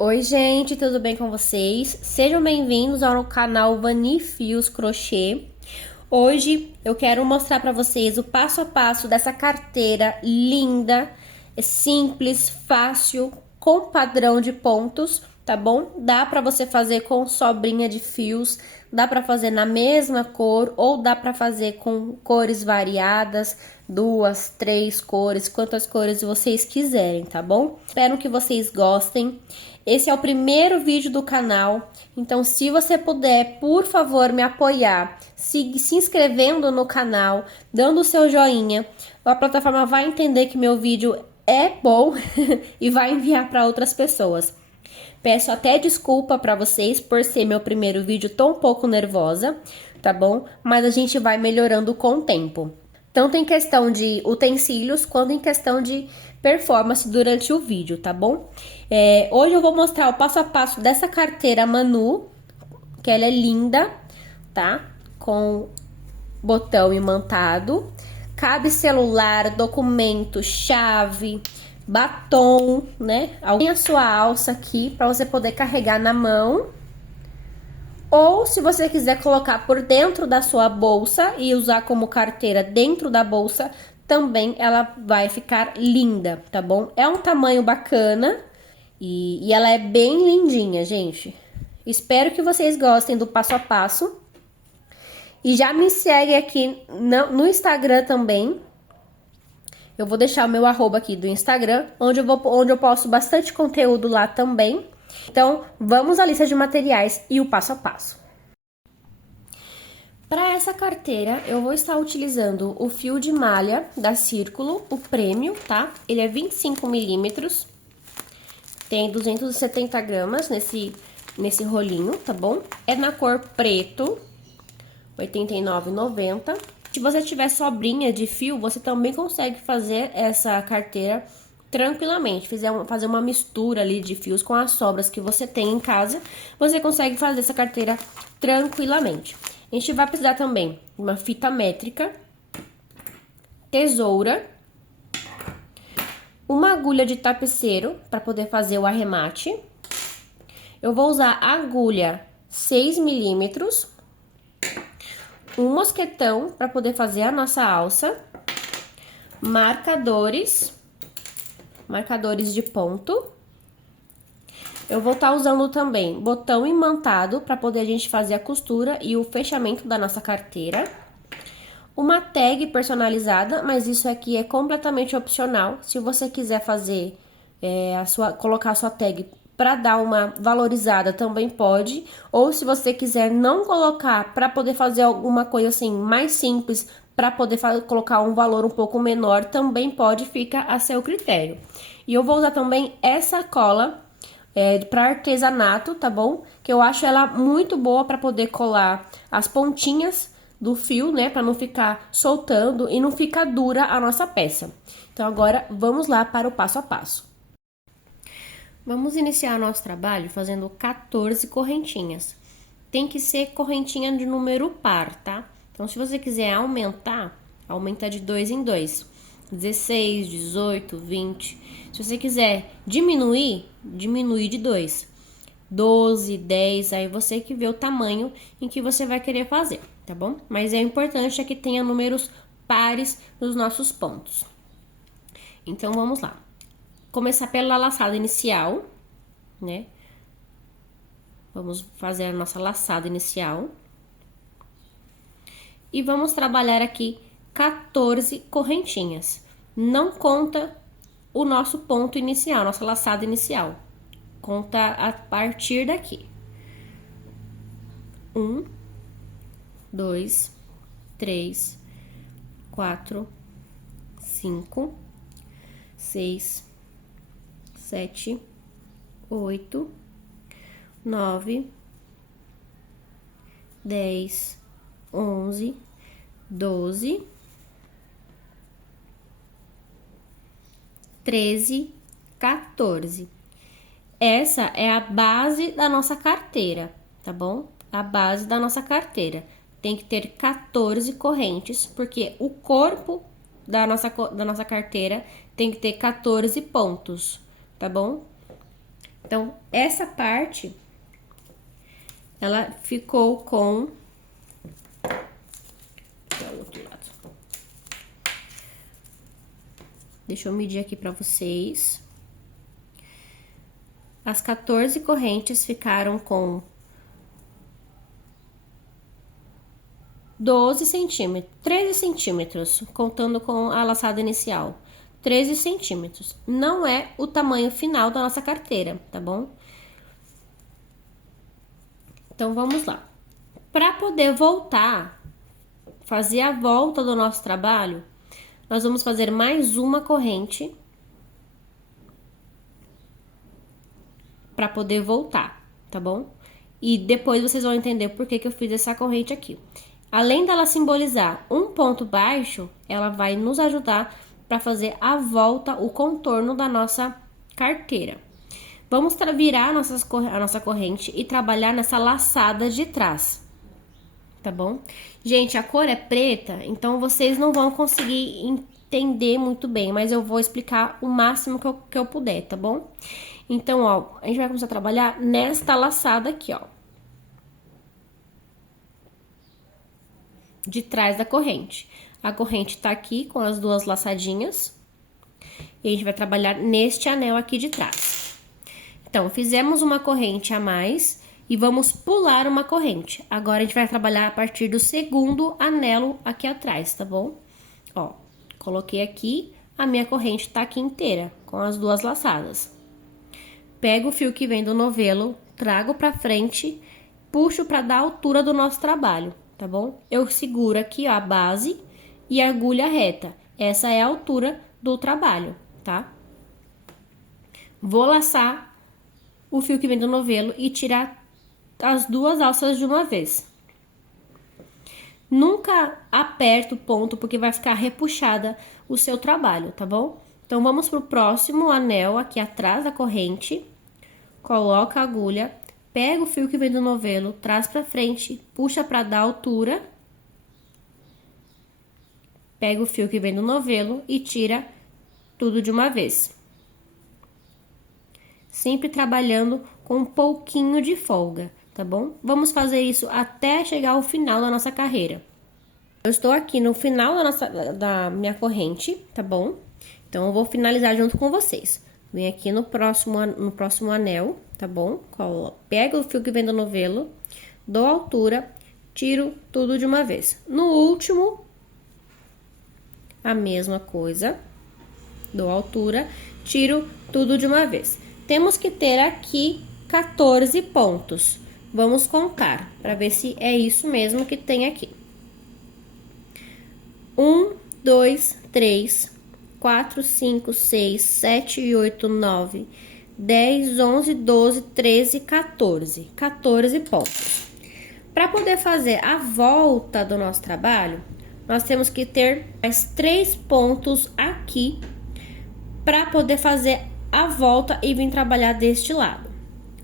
Oi, gente, tudo bem com vocês? Sejam bem-vindos ao canal Vani Fios Crochê. Hoje eu quero mostrar para vocês o passo a passo dessa carteira linda, simples, fácil, com padrão de pontos, tá bom? Dá para você fazer com sobrinha de fios, dá para fazer na mesma cor ou dá para fazer com cores variadas, 2, 3 cores, quantas cores vocês quiserem, tá bom? Espero que vocês gostem. Esse é o primeiro vídeo do canal, então se você puder, por favor, me apoiar, se inscrevendo no canal, dando o seu joinha, a plataforma vai entender que meu vídeo é bom e vai enviar para outras pessoas. Peço até desculpa para vocês por ser meu primeiro vídeo, tô um pouco nervosa, tá bom? Mas a gente vai melhorando com o tempo. Tanto em questão de utensílios, quanto em questão de performance durante o vídeo, tá bom? Hoje eu vou mostrar o passo a passo dessa carteira Manu, que ela é linda, tá? Com botão imantado. Cabe celular, documento, chave, batom, né? Tem a sua alça aqui para você poder carregar na mão. Ou se você quiser colocar por dentro da sua bolsa e usar como carteira dentro da bolsa, também ela vai ficar linda, tá bom? É um tamanho bacana e ela é bem lindinha, gente. Espero que vocês gostem do passo a passo. E já me segue aqui no Instagram também. Eu vou deixar o meu arroba aqui do Instagram, onde eu posto bastante conteúdo lá também. Então, vamos à lista de materiais e o passo a passo. Para essa carteira, eu vou estar utilizando o fio de malha da Círculo, o Prêmio, tá? Ele é 25 milímetros, tem 270 gramas nesse rolinho, tá bom? É na cor preto, R$ 89,90. Se você tiver sobrinha de fio, você também consegue fazer essa carteira tranquilamente. Fazer uma mistura ali de fios com as sobras que você tem em casa, você consegue fazer essa carteira tranquilamente. A gente vai precisar também de uma fita métrica, tesoura, uma agulha de tapeceiro para poder fazer o arremate. Eu vou usar agulha 6 milímetros, um mosquetão para poder fazer a nossa alça, marcadores de ponto. Eu vou estar usando também botão imantado para poder a gente fazer a costura e o fechamento da nossa carteira. Uma tag personalizada, mas isso aqui é completamente opcional. Se você quiser fazer colocar a sua tag para dar uma valorizada também pode, ou se você quiser não colocar para poder fazer alguma coisa assim mais simples, para poder colocar um valor um pouco menor, também pode, fica a seu critério. E eu vou usar também essa cola para artesanato, tá bom? Que eu acho ela muito boa para poder colar as pontinhas do fio, né? Para não ficar soltando e não ficar dura a nossa peça. Então agora vamos lá para o passo a passo. Vamos iniciar nosso trabalho fazendo 14 correntinhas. Tem que ser correntinha de número par, tá? Então, se você quiser aumentar, aumenta de 2 em 2. 16, 18, 20. Se você quiser diminuir, diminui de 2. 12, 10, aí você que vê o tamanho em que você vai querer fazer, tá bom? Mas é importante que tenha números pares nos nossos pontos. Então, vamos lá. Começar pela laçada inicial, né? Vamos fazer a nossa laçada inicial. E vamos trabalhar aqui 14 correntinhas. Não conta o nosso ponto inicial, nossa laçada inicial. Conta a partir daqui. 1, 2, 3, 4, 5, 6, 7, 8, 9, 10, 11, 12, 13, 14. Essa é a base da nossa carteira, tá bom? A base da nossa carteira. Tem que ter 14 correntes, porque o corpo da nossa carteira tem que ter 14 pontos, tá bom? Então, essa parte, ela ficou com... o outro lado. Deixa eu medir aqui pra vocês. As 14 correntes ficaram com 12 centímetros, 13 centímetros, contando com a laçada inicial. 13 centímetros. Não é o tamanho final da nossa carteira, tá bom? Então, vamos lá. Para poder voltar, fazer a volta do nosso trabalho, nós vamos fazer mais uma corrente para poder voltar, tá bom? E depois vocês vão entender por que eu fiz essa corrente aqui. Além dela simbolizar um ponto baixo, ela vai nos ajudar para fazer a volta, o contorno da nossa carteira. Vamos virar a nossa corrente e trabalhar nessa laçada de trás, tá bom? Gente, a cor é preta, então vocês não vão conseguir entender muito bem, mas eu vou explicar o máximo que eu puder, tá bom? Então, ó, a gente vai começar a trabalhar nesta laçada aqui, ó. De trás da corrente. A corrente tá aqui com as duas laçadinhas. E a gente vai trabalhar neste anel aqui de trás. Então, fizemos uma corrente a mais e vamos pular uma corrente. Agora, a gente vai trabalhar a partir do segundo anelo aqui atrás, tá bom? Ó, coloquei aqui, a minha corrente tá aqui inteira, com as duas laçadas. Pego o fio que vem do novelo, trago pra frente, puxo pra dar a altura do nosso trabalho, tá bom? Eu seguro aqui, ó, a base e a agulha reta. Essa é a altura do trabalho, tá? Vou laçar o fio que vem do novelo e tirar as duas alças de uma vez. Nunca aperta o ponto, porque vai ficar repuxada o seu trabalho, tá bom? Então, vamos pro próximo anel aqui atrás da corrente. Coloca a agulha, pega o fio que vem do novelo, traz pra frente, puxa pra dar altura. Pega o fio que vem do novelo e tira tudo de uma vez. Sempre trabalhando com um pouquinho de folga, tá bom? Vamos fazer isso até chegar ao final da nossa carreira. Eu estou aqui no final da minha corrente, tá bom? Então, eu vou finalizar junto com vocês. Vem aqui no próximo anel, tá bom? Pega o fio que vem do novelo, dou altura, tiro tudo de uma vez. No último, a mesma coisa, dou altura, tiro tudo de uma vez. Temos que ter aqui 14 pontos. Vamos contar para ver se é isso mesmo que tem aqui. 1, 2, 3, 4, 5, 6, 7, 8, 9, 10, 11, 12, 13, 14. 14 pontos. Para poder fazer a volta do nosso trabalho, nós temos que ter mais 3 pontos aqui para poder fazer a volta e vir trabalhar deste lado.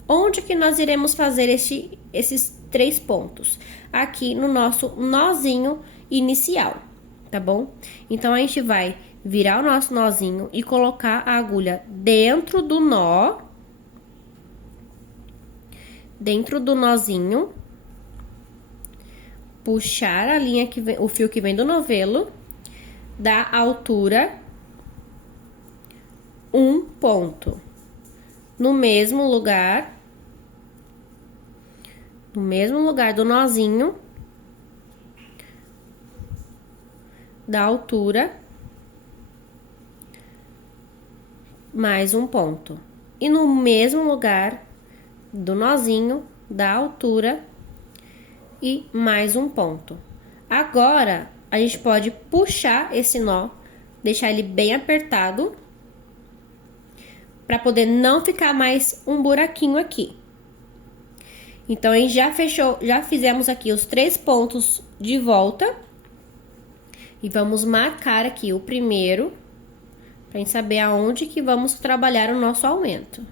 Onde que nós iremos fazer esses 3 pontos? Aqui no nosso nozinho inicial, tá bom? Então, a gente vai virar o nosso nozinho e colocar a agulha dentro do nó. Dentro do nozinho. Puxar a linha que vem, o fio que vem do novelo. Da altura 1 ponto. No mesmo lugar do nozinho, da altura, mais 1 ponto. E no mesmo lugar do nozinho, da altura, e mais 1 ponto. Agora, a gente pode puxar esse nó, deixar ele bem apertado, para poder não ficar mais um buraquinho aqui. Então, a gente já fizemos aqui os 3 pontos de volta. E vamos marcar aqui o primeiro, pra gente saber aonde que vamos trabalhar o nosso aumento.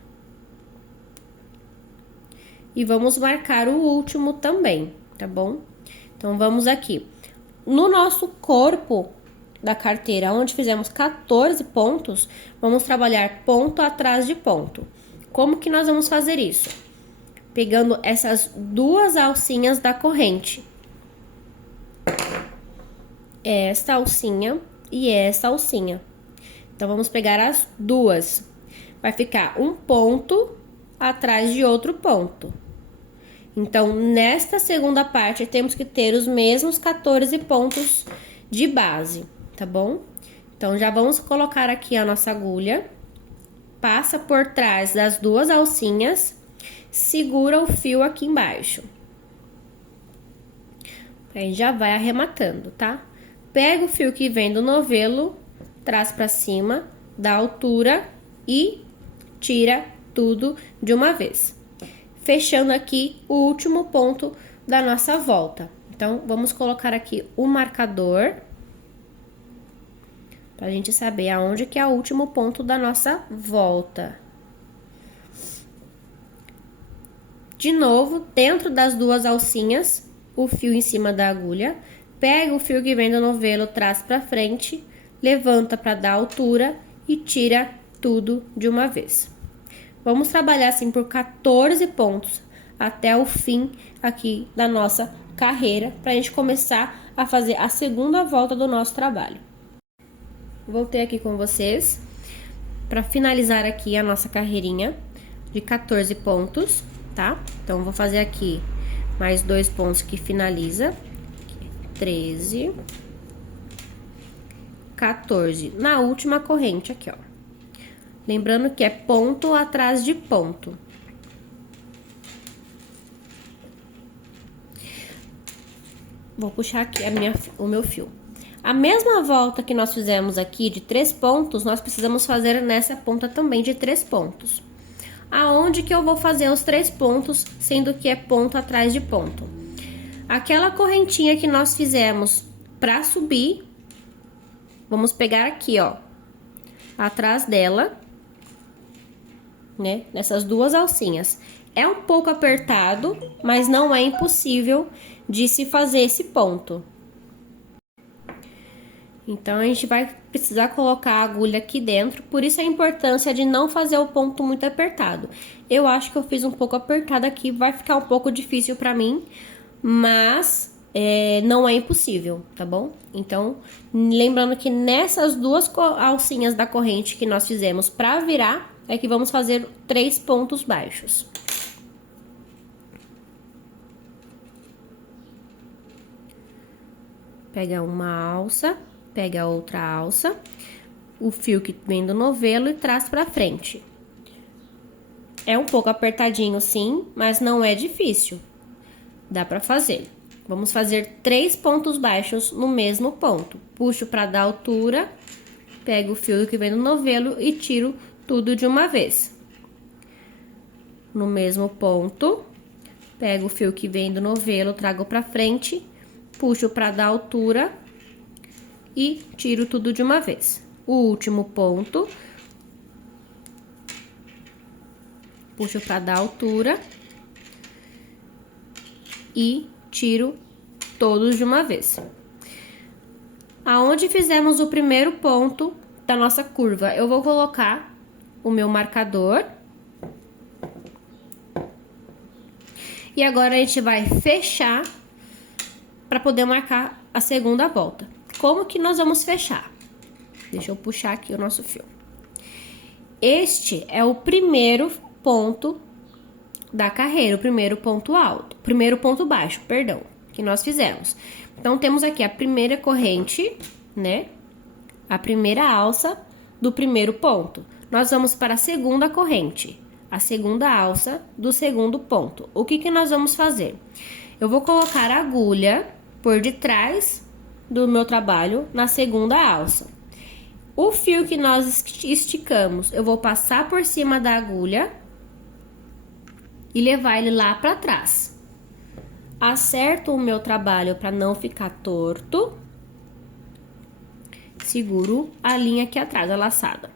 E vamos marcar o último também, tá bom? Então, vamos aqui. No nosso corpo da carteira, onde fizemos 14 pontos, vamos trabalhar ponto atrás de ponto. Como que nós vamos fazer isso? Pegando essas duas alcinhas da corrente. Esta alcinha e esta alcinha. Então, vamos pegar as duas. Vai ficar um ponto atrás de outro ponto. Então, nesta segunda parte, temos que ter os mesmos 14 pontos de base, tá bom? Então, já vamos colocar aqui a nossa agulha. Passa por trás das duas alcinhas, segura o fio aqui embaixo. Aí já vai arrematando, tá? Pega o fio que vem do novelo, traz pra cima, da altura e tira tudo de uma vez. Fechando aqui o último ponto da nossa volta. Então, vamos colocar aqui o marcador, pra gente saber aonde que é o último ponto da nossa volta. De novo, dentro das duas alcinhas, o fio em cima da agulha, pega o fio que vem do novelo, traz pra frente, levanta pra dar altura e tira tudo de uma vez. Vamos trabalhar assim por 14 pontos até o fim aqui da nossa carreira, pra gente começar a fazer a segunda volta do nosso trabalho. Voltei aqui com vocês para finalizar aqui a nossa carreirinha de 14 pontos, tá? Então, vou fazer aqui mais 2 pontos que finaliza. 13, 14, na última corrente aqui, ó. Lembrando que é ponto atrás de ponto. Vou puxar aqui o meu fio. A mesma volta que nós fizemos aqui de 3 pontos, nós precisamos fazer nessa ponta também de 3 pontos. Aonde que eu vou fazer os 3 pontos, sendo que é ponto atrás de ponto? Aquela correntinha que nós fizemos para subir, vamos pegar aqui, ó, atrás dela, né, nessas duas alcinhas. É um pouco apertado, mas não é impossível de se fazer esse ponto. Então, a gente vai precisar colocar a agulha aqui dentro, por isso a importância de não fazer o ponto muito apertado. Eu acho que eu fiz um pouco apertado aqui, vai ficar um pouco difícil pra mim, mas não é impossível, tá bom? Então, lembrando que nessas duas alcinhas da corrente que nós fizemos pra virar, é que vamos fazer 3 pontos baixos. Pega uma alça, pega outra alça, o fio que vem do novelo e traz pra frente. É um pouco apertadinho sim, mas não é difícil. Dá pra fazer. Vamos fazer 3 pontos baixos no mesmo ponto. Puxo pra dar altura, pego o fio que vem do novelo e tiro tudo de uma vez. No mesmo ponto, pego o fio que vem do novelo, trago pra frente, puxo pra dar altura e tiro tudo de uma vez. O último ponto, puxo pra dar altura e tiro todos de uma vez. Aonde fizemos o primeiro ponto da nossa curva, eu vou colocar o meu marcador. E agora a gente vai fechar para poder marcar a segunda volta. Como que nós vamos fechar? Deixa eu puxar aqui o nosso fio. Este é o primeiro ponto da carreira, o primeiro ponto alto, primeiro ponto baixo, perdão, que nós fizemos. Então, temos aqui a primeira corrente, né? A primeira alça do primeiro ponto. Nós vamos para a segunda corrente, a segunda alça do segundo ponto. O que que nós vamos fazer? Eu vou colocar a agulha por detrás do meu trabalho na segunda alça. O fio que nós esticamos, eu vou passar por cima da agulha e levar ele lá para trás. Acerto o meu trabalho para não ficar torto. Seguro a linha aqui atrás, a laçada.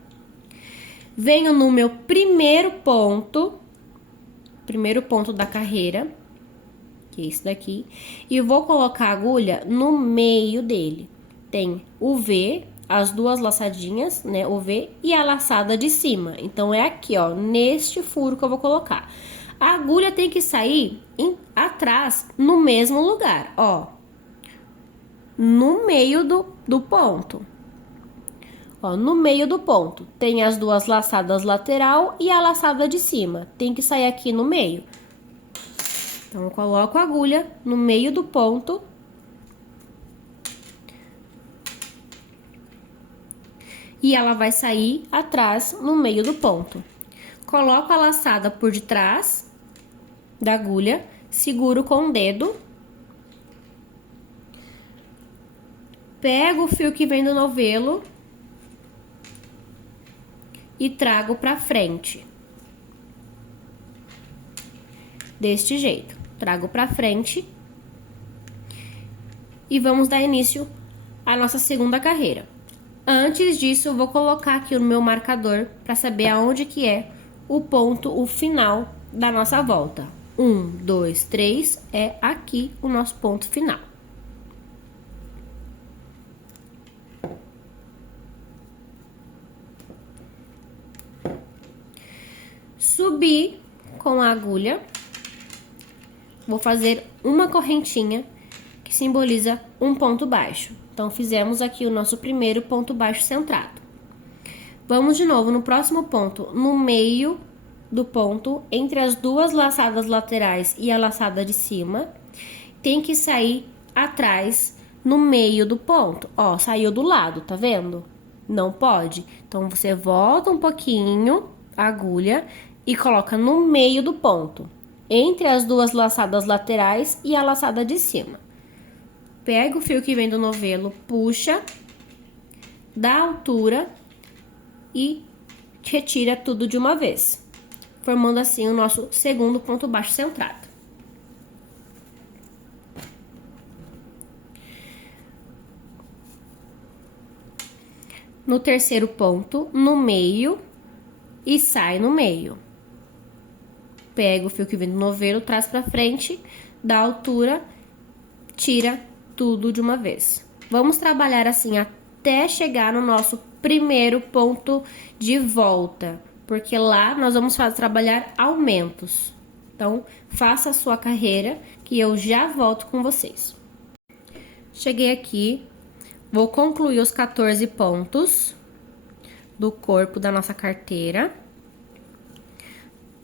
Venho no meu primeiro ponto da carreira, que é esse daqui, e vou colocar a agulha no meio dele. Tem o V as duas laçadinhas, né, o V, e a laçada de cima. Então, é aqui, ó, neste furo que eu vou colocar. A agulha tem que sair atrás, no mesmo lugar, ó. No meio do ponto. Ó, no meio do ponto. Tem as duas laçadas lateral e a laçada de cima. Tem que sair aqui no meio. Então, eu coloco a agulha no meio do ponto. E ela vai sair atrás, no meio do ponto. Coloco a laçada por detrás da agulha, seguro com o dedo. Pego o fio que vem do novelo e trago pra frente. Deste jeito. Trago pra frente. E vamos dar início à nossa segunda carreira. Antes disso, eu vou colocar aqui o meu marcador para saber aonde que é o ponto, o final da nossa volta. 1, 2, 3, é aqui o nosso ponto final. Subi com a agulha, vou fazer uma correntinha que simboliza um ponto baixo. Então, fizemos aqui o nosso primeiro ponto baixo centrado. Vamos de novo no próximo ponto, no meio do ponto, entre as duas laçadas laterais e a laçada de cima, tem que sair atrás, no meio do ponto. Ó, saiu do lado, tá vendo? Não pode. Então, você volta um pouquinho a agulha e coloca no meio do ponto, entre as duas laçadas laterais e a laçada de cima. Pega o fio que vem do novelo, puxa, dá altura e retira tudo de uma vez, formando assim o nosso segundo ponto baixo centrado. No terceiro ponto, no meio, e sai no meio. Pega o fio que vem do novelo, traz pra frente, dá altura, tira tudo de uma vez. Vamos trabalhar assim até chegar no nosso primeiro ponto de volta, porque lá nós vamos trabalhar aumentos. Então, faça a sua carreira, que eu já volto com vocês. Cheguei aqui, vou concluir os 14 pontos do corpo da nossa carteira.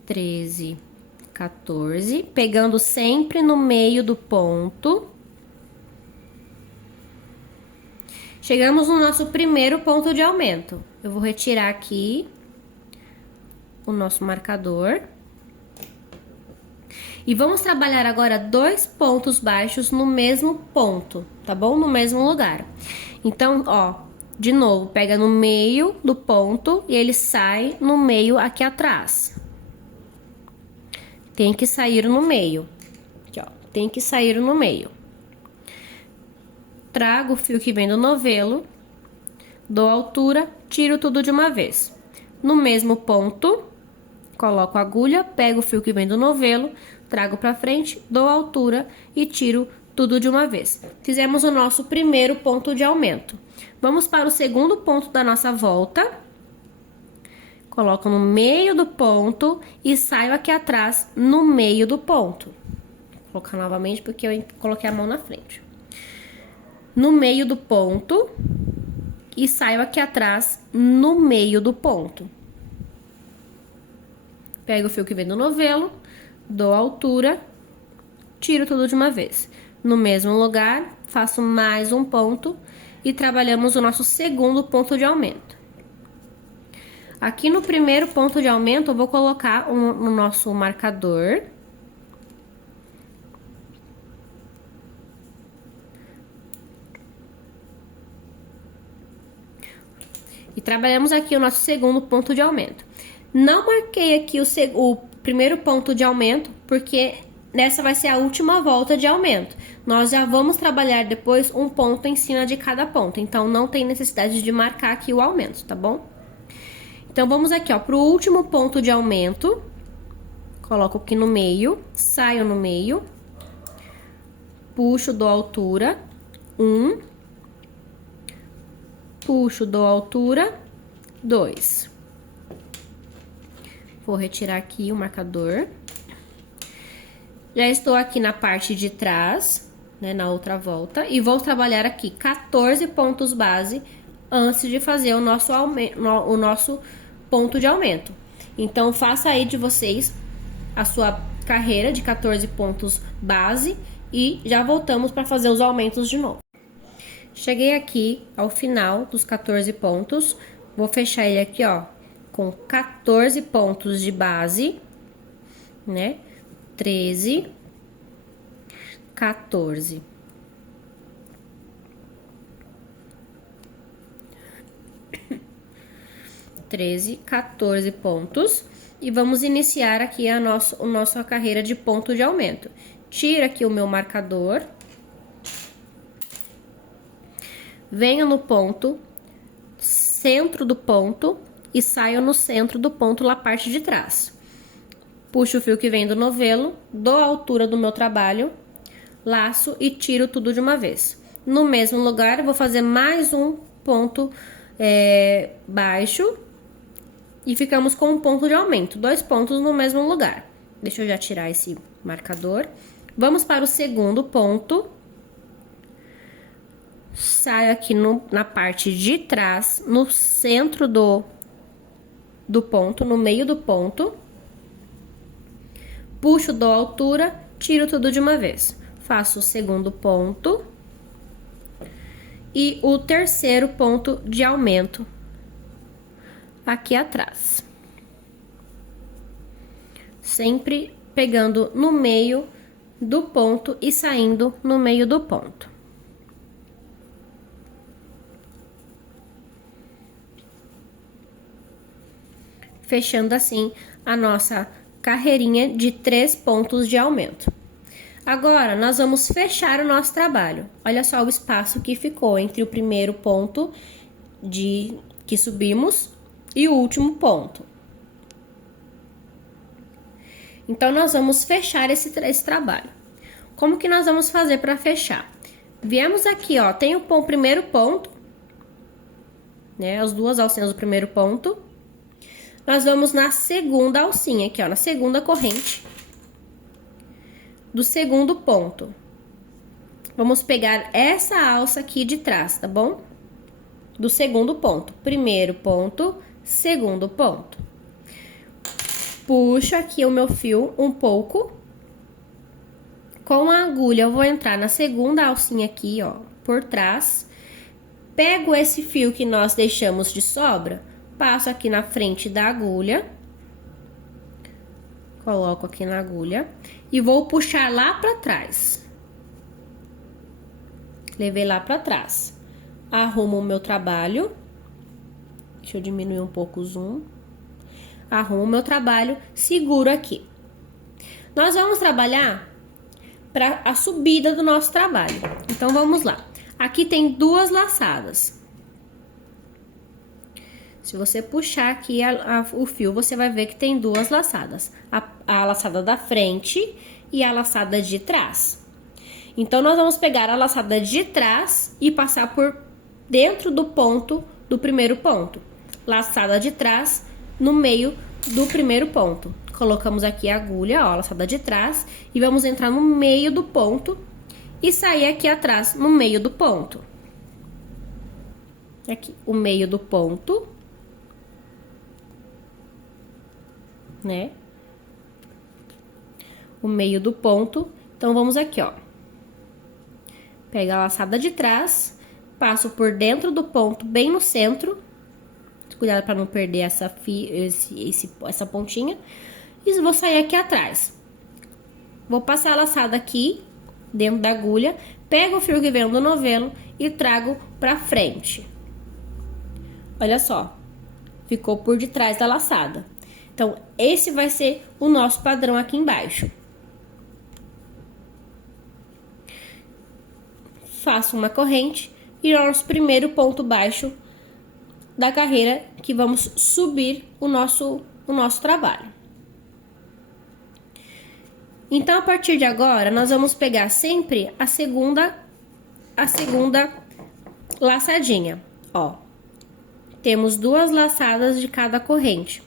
13, 14, pegando sempre no meio do ponto. Chegamos no nosso primeiro ponto de aumento. Eu vou retirar aqui o nosso marcador. E vamos trabalhar agora 2 pontos baixos no mesmo ponto, tá bom? No mesmo lugar. Então, ó, de novo, pega no meio do ponto e ele sai no meio aqui atrás. Tem que sair no meio. Aqui, ó, tem que sair no meio. Trago o fio que vem do novelo, dou altura, tiro tudo de uma vez. No mesmo ponto, coloco a agulha, pego o fio que vem do novelo, trago pra frente, dou altura e tiro tudo de uma vez. Fizemos o nosso primeiro ponto de aumento. Vamos para o segundo ponto da nossa volta. Coloco no meio do ponto e saio aqui atrás no meio do ponto. Vou colocar novamente porque eu coloquei a mão na frente. No meio do ponto e saio aqui atrás no meio do ponto. Pego o fio que vem do novelo, dou altura, tiro tudo de uma vez. No mesmo lugar, faço mais um ponto e trabalhamos o nosso segundo ponto de aumento. Aqui no primeiro ponto de aumento, eu vou colocar o nosso marcador. E trabalhamos aqui o nosso segundo ponto de aumento. Não marquei aqui o primeiro ponto de aumento, porque nessa vai ser a última volta de aumento. Nós já vamos trabalhar depois um ponto em cima de cada ponto, então não tem necessidade de marcar aqui o aumento, tá bom? Então, vamos aqui, ó, pro último ponto de aumento. Coloco aqui no meio, saio no meio, puxo, dou altura, puxo, dou altura, 2. Vou retirar aqui o marcador. Já estou aqui na parte de trás, né, na outra volta, e vou trabalhar aqui 14 pontos base antes de fazer o nosso ponto de aumento. Então, faça aí de vocês a sua carreira de 14 pontos base e já voltamos para fazer os aumentos de novo. Cheguei aqui ao final dos 14 pontos, vou fechar ele aqui, ó, com 14 pontos de base, né? 13, 14. Treze, 14 pontos. E vamos iniciar aqui a nossa carreira de ponto de aumento. Tiro aqui o meu marcador. Venho no ponto, centro do ponto e saio no centro do ponto na parte de trás. Puxo o fio que vem do novelo, dou a altura do meu trabalho, laço e tiro tudo de uma vez. No mesmo lugar, eu vou fazer mais um ponto baixo e ficamos com um ponto de aumento, 2 pontos no mesmo lugar. Deixa eu já tirar esse marcador. Vamos para o segundo ponto. Saio aqui na parte de trás, no centro do ponto, no meio do ponto. Puxo, dou altura, tiro tudo de uma vez. Faço o segundo ponto e o terceiro ponto de aumento aqui atrás. Sempre pegando no meio do ponto e saindo no meio do ponto. Fechando assim a nossa carreirinha de 3 pontos de aumento. Agora, nós vamos fechar o nosso trabalho. Olha só o espaço que ficou entre o primeiro ponto que subimos e o último ponto. Então, nós vamos fechar esse trabalho. Como que nós vamos fazer para fechar? Viemos aqui, ó, tem o primeiro ponto, né, as duas alcinhas do primeiro ponto. Nós vamos na segunda alcinha aqui, ó, na segunda corrente do segundo ponto. Vamos pegar essa alça aqui de trás, tá bom? Do segundo ponto. Primeiro ponto, segundo ponto. Puxo aqui o meu fio um pouco. Com a agulha, eu vou entrar na segunda alcinha aqui, ó, por trás. Pego esse fio que nós deixamos de sobra, passo aqui na frente da agulha. Coloco aqui na agulha e vou puxar lá pra trás. Levei lá pra trás. Arrumo o meu trabalho. Deixa eu diminuir um pouco o zoom. Arrumo o meu trabalho, seguro aqui. Nós vamos trabalhar para a subida do nosso trabalho. Então, vamos lá. Aqui tem 2 laçadas. Se você puxar aqui o fio, você vai ver que tem 2 laçadas. A laçada da frente e a laçada de trás. Então, nós vamos pegar a laçada de trás e passar por dentro do ponto do primeiro ponto. Laçada de trás no meio do primeiro ponto. Colocamos aqui a agulha, ó, a laçada de trás, e vamos entrar no meio do ponto e sair aqui atrás no meio do ponto. Aqui, o meio do ponto, né? O meio do ponto. Então, vamos aqui, ó. Pega a laçada de trás, passo por dentro do ponto, bem no centro. Cuidado para não perder essa pontinha. E vou sair aqui atrás. Vou passar a laçada aqui, dentro da agulha. Pego o fio que vem do novelo e trago pra frente. Olha só. Ficou por detrás da laçada. Então, esse vai ser o nosso padrão aqui embaixo. Faço uma corrente e nosso primeiro ponto baixo da carreira que vamos subir o nosso trabalho. Então, a partir de agora, nós vamos pegar sempre a segunda laçadinha, ó. temos 2 laçadas de cada corrente,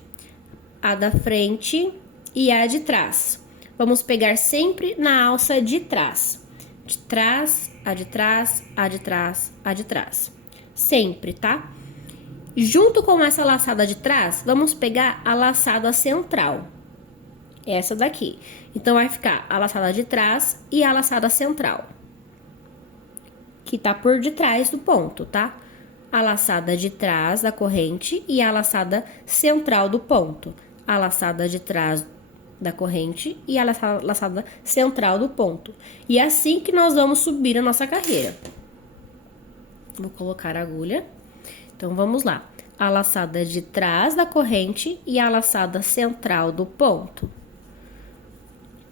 a da frente e a de trás. Vamos pegar sempre na alça de trás. De trás, a de trás, a de trás, a de trás. Sempre, tá? Junto com essa laçada de trás, vamos pegar a laçada central. Essa daqui. Então, vai ficar a laçada de trás e a laçada central, que tá por detrás do ponto, tá? A laçada de trás da corrente e a laçada central do ponto. A laçada de trás da corrente e a laçada central do ponto. E é assim que nós vamos subir a nossa carreira. Vou colocar a agulha. Então, vamos lá. A laçada de trás da corrente e a laçada central do ponto.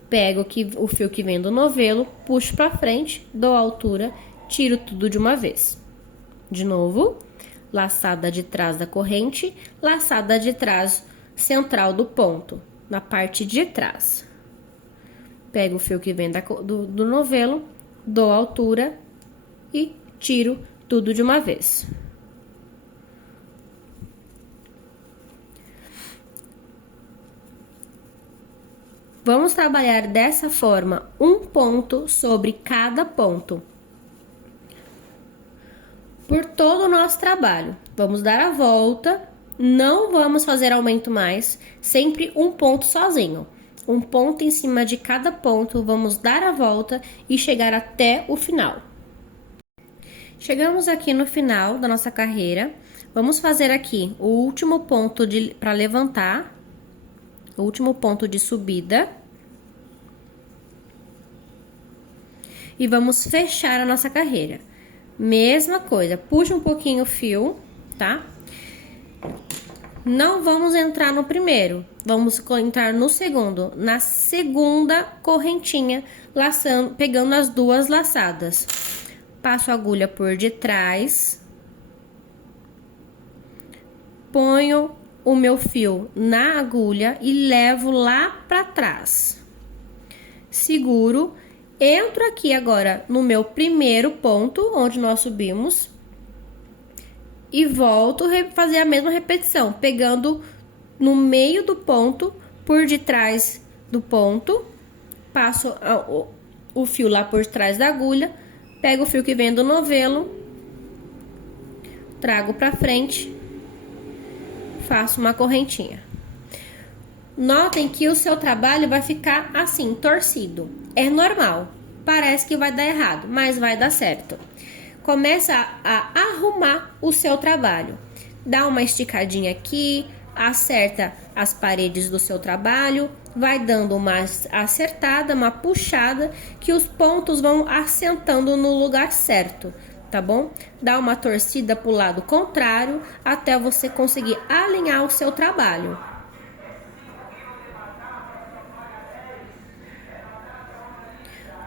Pego o fio que vem do novelo, puxo pra frente, dou a altura, tiro tudo de uma vez. De novo, laçada de trás da corrente, laçada de trás central do ponto, na parte de trás. Pego o fio que vem do novelo, dou a altura e tiro tudo de uma vez. Vamos trabalhar dessa forma, um ponto sobre cada ponto, por todo o nosso trabalho. Vamos dar a volta, não vamos fazer aumento mais, sempre um ponto sozinho. Um ponto em cima de cada ponto, vamos dar a volta e chegar até o final. Chegamos aqui no final da nossa carreira, vamos fazer aqui o último ponto para levantar, o último ponto de subida. E vamos fechar a nossa carreira. Mesma coisa, puxa um pouquinho o fio, tá? Não vamos entrar no primeiro, vamos entrar no segundo, na segunda correntinha, laçando, pegando as 2 laçadas. Passo a agulha por detrás, ponho o meu fio na agulha e levo lá pra trás. Seguro, entro aqui agora no meu primeiro ponto, onde nós subimos, e volto a fazer a mesma repetição, pegando no meio do ponto, por detrás do ponto, passo o fio lá por trás da agulha, pego o fio que vem do novelo, trago pra frente, faço uma correntinha. Notem que o seu trabalho vai ficar assim, torcido. É normal, parece que vai dar errado, mas vai dar certo. Começa a arrumar o seu trabalho. Dá uma esticadinha aqui, acerta as paredes do seu trabalho, vai dando uma acertada, uma puxada, que os pontos vão assentando no lugar certo, tá bom? Dá uma torcida pro lado contrário, até você conseguir alinhar o seu trabalho.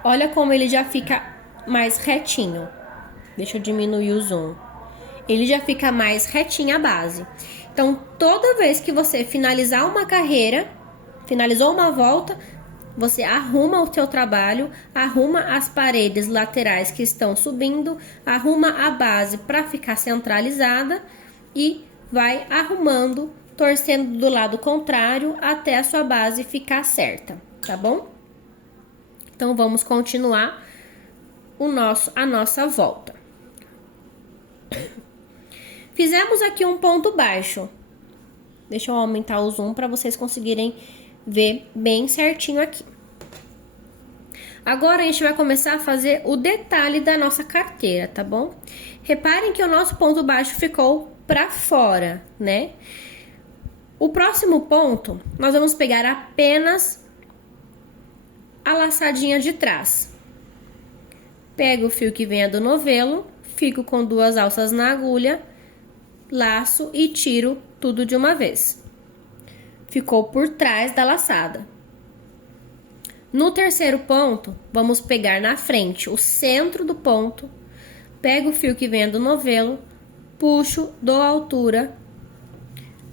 Olha como ele já fica mais retinho. Deixa eu diminuir o zoom. Ele já fica mais retinha a base. Então, toda vez que você finalizar uma carreira, finalizou uma volta, você arruma o seu trabalho, arruma as paredes laterais que estão subindo, arruma a base para ficar centralizada e vai arrumando, torcendo do lado contrário até a sua base ficar certa, tá bom? Então, vamos continuar a nossa volta. Fizemos aqui um ponto baixo. Deixa eu aumentar o zoom para vocês conseguirem ver bem certinho aqui. Agora, a gente vai começar a fazer o detalhe da nossa carteira, tá bom? Reparem que o nosso ponto baixo ficou para fora, né? O próximo ponto, nós vamos pegar apenas a laçadinha de trás. Pego o fio que vem do novelo, fico com 2 alças na agulha, laço e tiro tudo de uma vez. Ficou por trás da laçada. No terceiro ponto, vamos pegar na frente o centro do ponto, pego o fio que vem do novelo, puxo, dou a altura,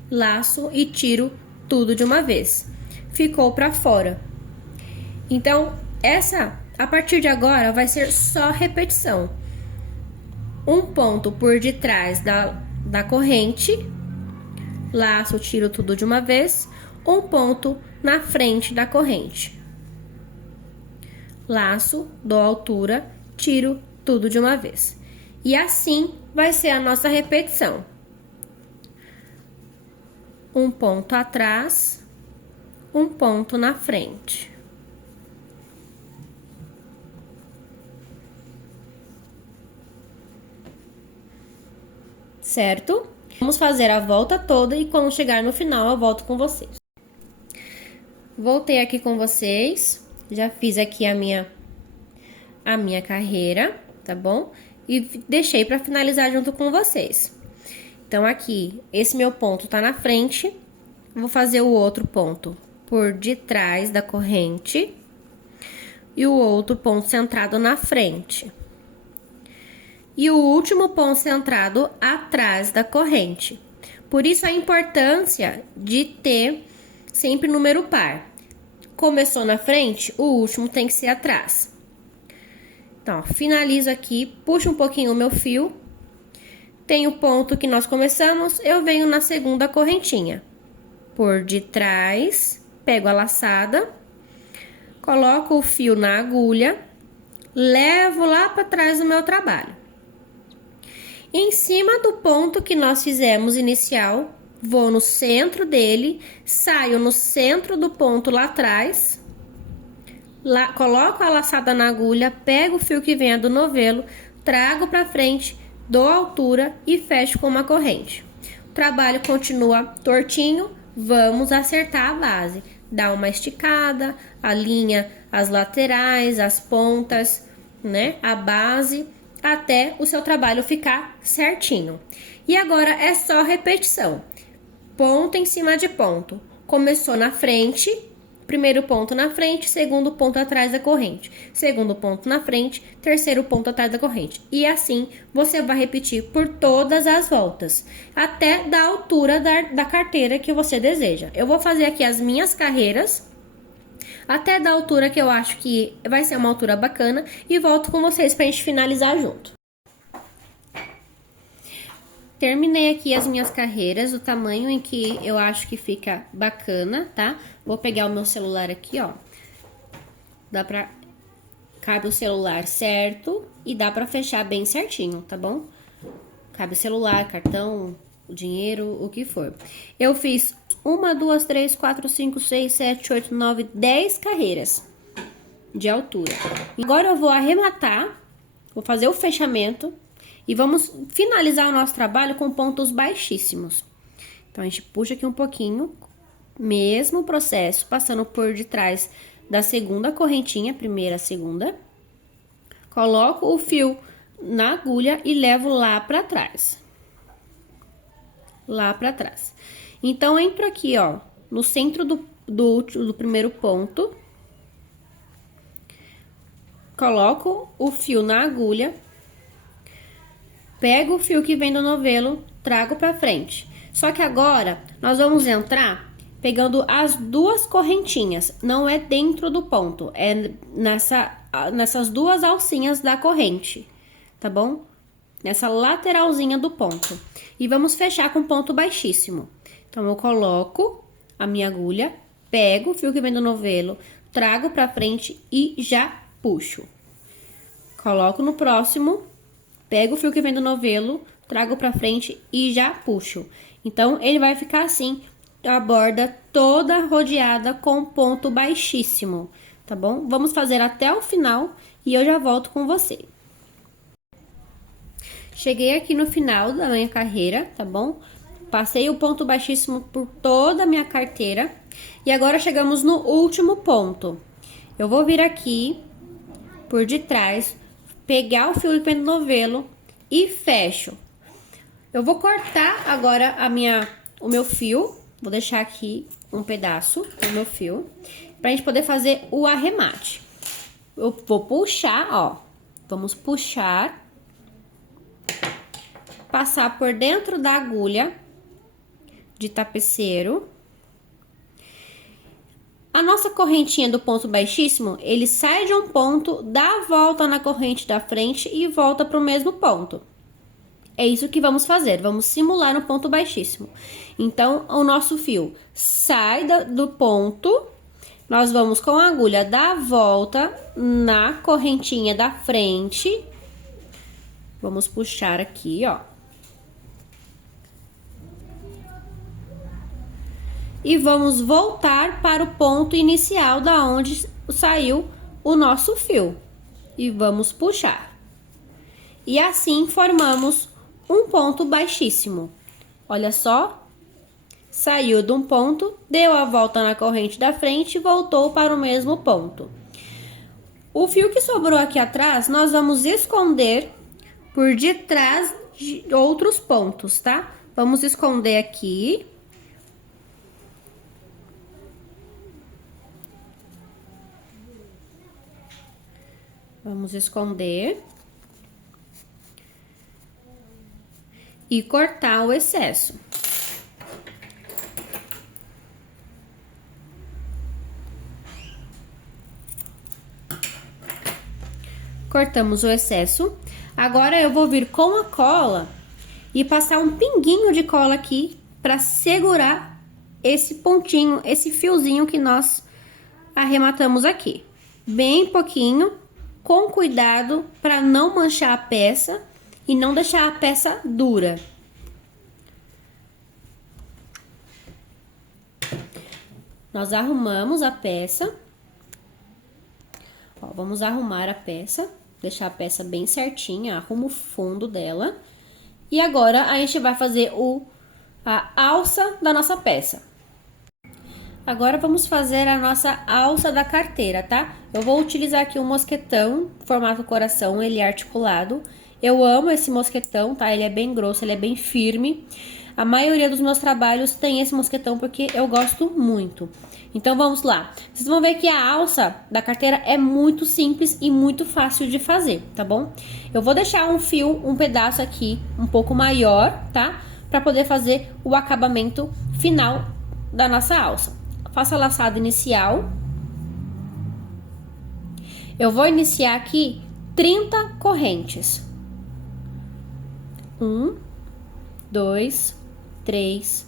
laço e tiro tudo de uma vez. Ficou para fora. Então, a partir de agora, vai ser só repetição. Um ponto por detrás da corrente, laço, tiro tudo de uma vez, um ponto na frente da corrente. Laço, dou altura, tiro tudo de uma vez. E assim vai ser a nossa repetição. Um ponto atrás, um ponto na frente. Certo? Vamos fazer a volta toda e quando chegar no final eu volto com vocês. Voltei aqui com vocês, já fiz aqui a minha carreira, tá bom? E deixei pra finalizar junto com vocês. Então, aqui, esse meu ponto tá na frente, vou fazer o outro ponto por detrás da corrente e o outro ponto centrado na frente. E o último ponto centrado atrás da corrente. Por isso a importância de ter sempre número par. Começou na frente, o último tem que ser atrás. Então, ó, finalizo aqui, puxo um pouquinho o meu fio. Tem o ponto que nós começamos, eu venho na segunda correntinha. Por detrás, pego a laçada, coloco o fio na agulha, levo lá para trás do meu trabalho. Em cima do ponto que nós fizemos inicial, vou no centro dele, saio no centro do ponto lá atrás, coloco a laçada na agulha, pego o fio que vem do novelo, trago para frente, dou altura e fecho com uma corrente. O trabalho continua tortinho, vamos acertar a base. Dá uma esticada, alinha as laterais, as pontas, né? A base, até o seu trabalho ficar certinho. E agora é só repetição. Ponto em cima de ponto. Começou na frente, primeiro ponto na frente, segundo ponto atrás da corrente. Segundo ponto na frente, terceiro ponto atrás da corrente. E assim você vai repetir por todas as voltas, até da altura da carteira que você deseja. Eu vou fazer aqui as minhas carreiras, até da altura que eu acho que vai ser uma altura bacana, e volto com vocês pra gente finalizar junto. Terminei aqui as minhas carreiras, o tamanho em que eu acho que fica bacana, tá? Vou pegar o meu celular aqui, ó. Cabe o celular certo e dá pra fechar bem certinho, tá bom? Cabe celular, cartão, dinheiro, o que for. Eu fiz 1, 2, 3, 4, 5, 6, 7, 8, 9, 10 carreiras de altura. Agora eu vou arrematar, vou fazer o fechamento e vamos finalizar o nosso trabalho com pontos baixíssimos. Então, a gente puxa aqui um pouquinho, mesmo processo, passando por detrás da segunda correntinha, primeira, segunda. Coloco o fio na agulha e levo lá pra trás. Lá pra trás. Então, entro aqui, ó, no centro do primeiro ponto. Coloco o fio na agulha. Pego o fio que vem do novelo, trago pra frente. Só que agora, nós vamos entrar pegando as duas correntinhas. Não é dentro do ponto, é nessas duas alcinhas da corrente, tá bom? Nessa lateralzinha do ponto. E vamos fechar com ponto baixíssimo. Então, eu coloco a minha agulha, pego o fio que vem do novelo, trago pra frente e já puxo. Coloco no próximo, pego o fio que vem do novelo, trago pra frente e já puxo. Então, ele vai ficar assim, a borda toda rodeada com ponto baixíssimo, tá bom? Vamos fazer até o final e eu já volto com você. Cheguei aqui no final da minha carreira, tá bom? Passei o ponto baixíssimo por toda a minha carteira. E agora chegamos no último ponto. Eu vou vir aqui por detrás, pegar o fio que vem do novelo e fecho. Eu vou cortar agora o meu fio. Vou deixar aqui um pedaço do meu fio, pra gente poder fazer o arremate. Eu vou puxar, ó. Vamos puxar. Passar por dentro da agulha de tapeceiro. A nossa correntinha do ponto baixíssimo, ele sai de um ponto, dá a volta na corrente da frente e volta para o mesmo ponto. É isso que vamos fazer, vamos simular um ponto baixíssimo. Então, o nosso fio sai do ponto, nós vamos com a agulha dar a volta na correntinha da frente. Vamos puxar aqui, ó. E vamos voltar para o ponto inicial da onde saiu o nosso fio. E vamos puxar. E assim formamos um ponto baixíssimo. Olha só, saiu de um ponto, deu a volta na corrente da frente e voltou para o mesmo ponto. O fio que sobrou aqui atrás, nós vamos esconder por detrás de outros pontos, tá? Vamos esconder aqui. Vamos esconder. E cortar o excesso. Cortamos o excesso. Agora eu vou vir com a cola e passar um pinguinho de cola aqui para segurar esse pontinho, esse fiozinho que nós arrematamos aqui. Bem pouquinho, com cuidado para não manchar a peça e não deixar a peça dura. Nós arrumamos a peça. Ó, vamos arrumar a peça, deixar a peça bem certinha, arruma o fundo dela. E agora a gente vai fazer a alça da nossa peça. Agora vamos fazer a nossa alça da carteira, tá? Eu vou utilizar aqui um mosquetão, formato coração, ele é articulado. Eu amo esse mosquetão, tá? Ele é bem grosso, ele é bem firme. A maioria dos meus trabalhos tem esse mosquetão porque eu gosto muito. Então vamos lá. Vocês vão ver que a alça da carteira é muito simples e muito fácil de fazer, tá bom? Eu vou deixar um fio, um pedaço aqui um pouco maior, tá? Pra poder fazer o acabamento final da nossa alça. Faça a laçada inicial. Eu vou iniciar aqui 30 correntes. 1, 2, 3,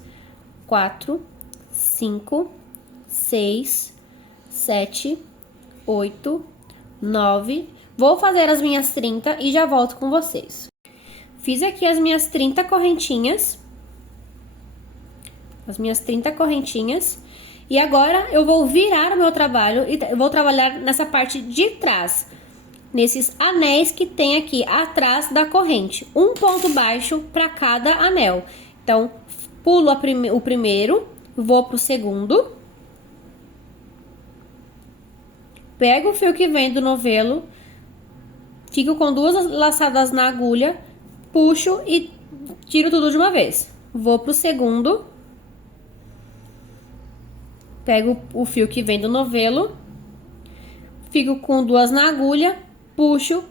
4, 5, 6, 7, 8, 9. Vou fazer as minhas 30 e já volto com vocês. Fiz aqui as minhas 30 correntinhas. As minhas 30 correntinhas. E agora eu vou virar o meu trabalho e vou trabalhar nessa parte de trás. Nesses anéis que tem aqui atrás da corrente. Um ponto baixo para cada anel. Então, pulo o primeiro, vou pro segundo. Pego o fio que vem do novelo. Fico com duas laçadas na agulha. Puxo e tiro tudo de uma vez. Vou pro segundo. Pego o fio que vem do novelo. Fico com duas na agulha. Puxo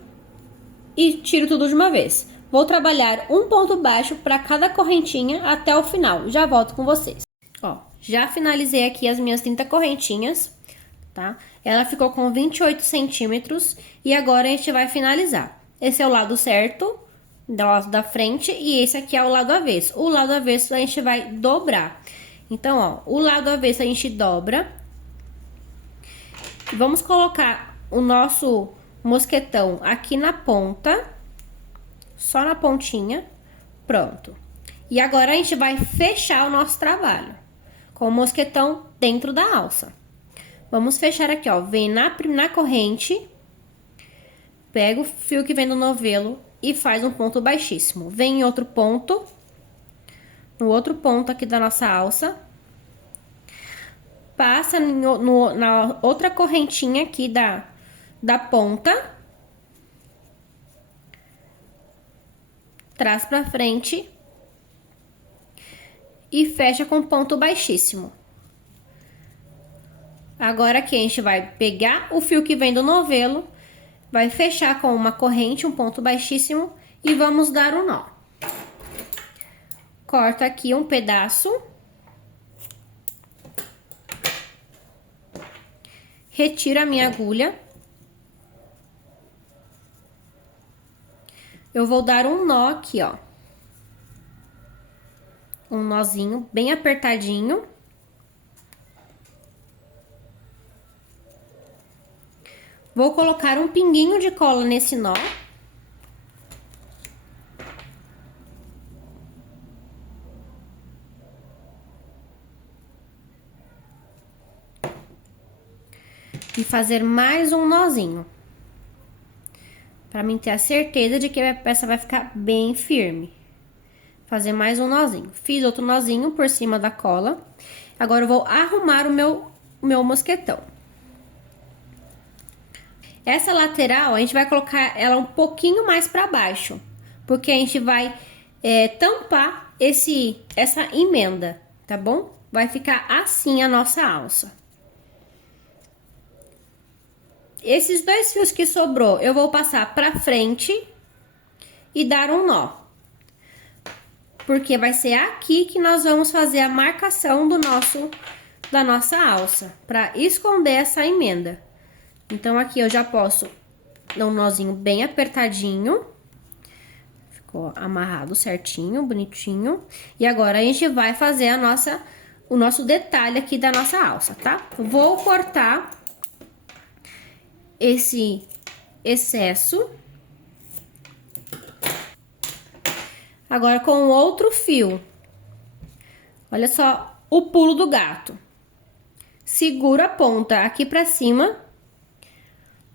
e tiro tudo de uma vez. Vou trabalhar um ponto baixo para cada correntinha até o final. Já volto com vocês. Ó, já finalizei aqui as minhas 30 correntinhas, tá? Ela ficou com 28 centímetros e agora a gente vai finalizar. Esse é o lado certo, do lado da frente, e esse aqui é o lado avesso. O lado avesso a gente vai dobrar. Então, ó, o lado avesso a gente dobra. Vamos colocar o nosso mosquetão aqui na ponta, só na pontinha, pronto. E agora a gente vai fechar o nosso trabalho com o mosquetão dentro da alça. Vamos fechar aqui, ó, vem na corrente, pega o fio que vem do novelo e faz um ponto baixíssimo. Vem em outro ponto, no outro ponto aqui da nossa alça, passa na outra correntinha aqui da ponta, traz pra frente e fecha com ponto baixíssimo. Agora aqui a gente vai pegar o fio que vem do novelo, vai fechar com uma corrente, um ponto baixíssimo e vamos dar um nó. Corto aqui um pedaço. Retiro a minha agulha. Eu vou dar um nó aqui, ó. um nozinho bem apertadinho. Vou colocar um pinguinho de cola nesse nó. E fazer mais um nozinho. Pra mim ter a certeza de que a peça vai ficar bem firme. Fazer mais um nozinho. Fiz outro nozinho por cima da cola. Agora eu vou arrumar o meu mosquetão. Essa lateral, a gente vai colocar ela um pouquinho mais pra baixo. Porque a gente vai tampar essa emenda, tá bom? Vai ficar assim a nossa alça. Esses 2 fios que sobrou, eu vou passar pra frente e dar um nó. Porque vai ser aqui que nós vamos fazer a marcação da nossa alça, pra esconder essa emenda. Então, aqui eu já posso dar um nozinho bem apertadinho. Ficou amarrado certinho, bonitinho. E agora a gente vai fazer o nosso detalhe aqui da nossa alça, tá? Vou cortar esse excesso. Agora com outro fio. Olha só o pulo do gato. Segura a ponta aqui pra cima.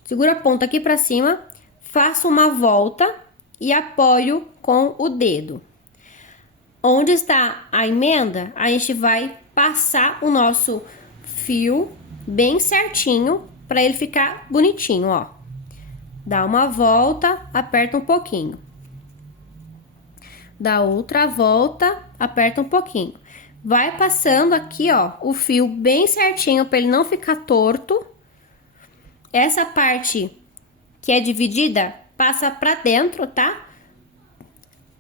Segura a ponta aqui pra cima. Faço uma volta e apoio com o dedo. Onde está a emenda, a gente vai passar o nosso fio bem certinho para ele ficar bonitinho, ó. Dá uma volta, aperta um pouquinho. Dá outra volta, aperta um pouquinho. Vai passando aqui, ó, o fio bem certinho para ele não ficar torto. Essa parte que é dividida, passa pra dentro, tá?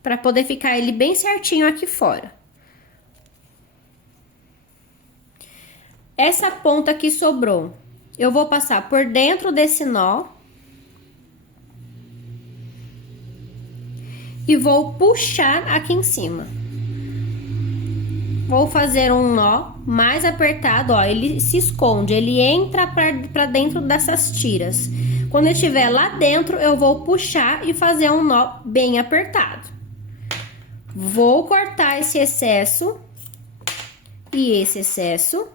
Pra poder ficar ele bem certinho aqui fora. Essa ponta que sobrou, eu vou passar por dentro desse nó. E vou puxar aqui em cima. Vou fazer um nó mais apertado, ó, ele se esconde, ele entra pra dentro dessas tiras. Quando ele estiver lá dentro, eu vou puxar e fazer um nó bem apertado. Vou cortar esse excesso e esse excesso.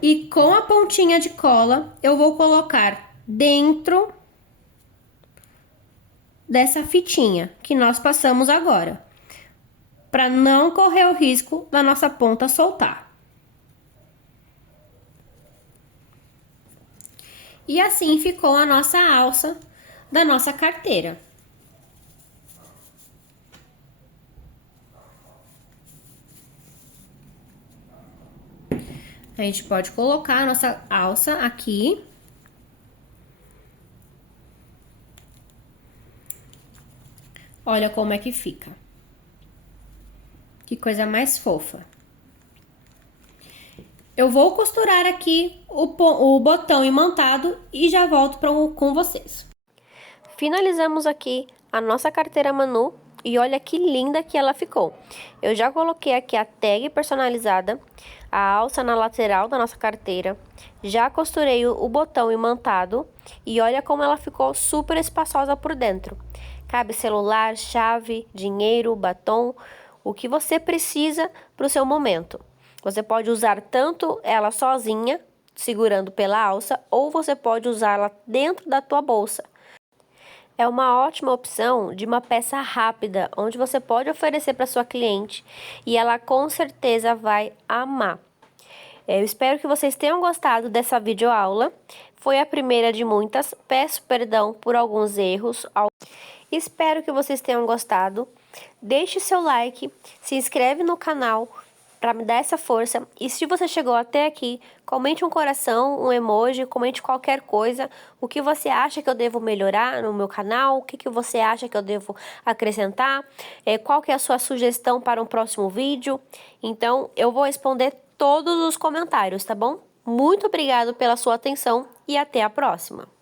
E com a pontinha de cola, eu vou colocar dentro dessa fitinha que nós passamos agora, para não correr o risco da nossa ponta soltar. E assim ficou a nossa alça da nossa carteira. A gente pode colocar a nossa alça aqui. Olha como é que fica. Que coisa mais fofa. Eu vou costurar aqui o botão imantado e já volto com vocês. Finalizamos aqui a nossa carteira Manu e olha que linda que ela ficou. Eu já coloquei aqui a tag personalizada, a alça na lateral da nossa carteira, já costurei o botão imantado e olha como ela ficou super espaçosa por dentro. Cabe celular, chave, dinheiro, batom, o que você precisa para o seu momento. Você pode usar tanto ela sozinha, segurando pela alça, ou você pode usá-la dentro da tua bolsa. É uma ótima opção de uma peça rápida, onde você pode oferecer para sua cliente e ela com certeza vai amar. Eu espero que vocês tenham gostado dessa videoaula. Foi a primeira de muitas. Peço perdão por alguns erros. Espero que vocês tenham gostado. Deixe seu like, se inscreve no canal para me dar essa força. E se você chegou até aqui, comente um coração, um emoji, comente qualquer coisa. O que você acha que eu devo melhorar no meu canal? O que você acha que eu devo acrescentar? Qual que é a sua sugestão para um próximo vídeo? Então, eu vou responder todos os comentários, tá bom? Muito obrigado pela sua atenção e até a próxima!